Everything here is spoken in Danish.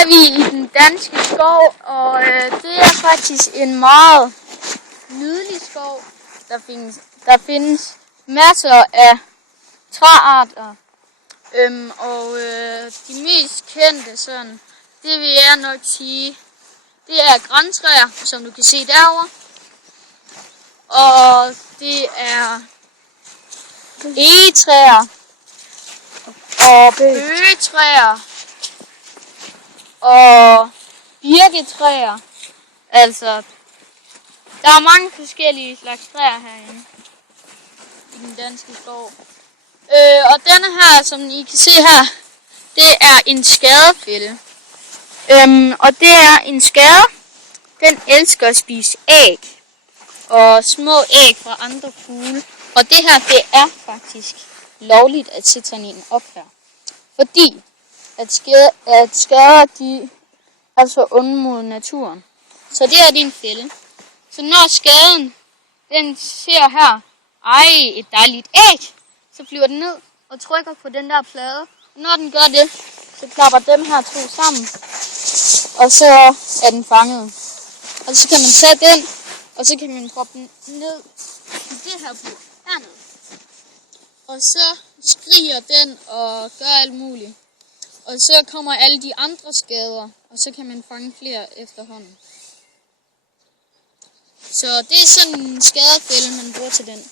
er vi i den danske skov, og det er faktisk en meget nydelig skov. Der findes masser af træarter, og de mest kendte sådan, det vil jeg nok sige, det er grantræer, som du kan se derovre, og det er egetræer og bøgetræer og birketræer. Altså, der er mange forskellige slags træer herinde i den danske skov. Og denne her, som I kan se her, det er en skadefælde. Og det er en skade, den elsker at spise æg og små æg fra andre fugle. Og det her, det er faktisk lovligt at sætte sådan en op her. Fordi at skader, de er så onde mod naturen. Så det er din fælde. Så når skaden, den ser her, et dejligt æg, så flyver den ned og trykker på den der plade. Og når den gør det, så klapper dem her to sammen, og så er den fanget. Og så kan man tage den, og så kan man proppe den ned i det her bur hernede. Og så skriger den og gør alt muligt. Og så kommer alle de andre skader, og så kan man fange flere efterhånden. Så det er sådan en skadefælde, man bruger til den.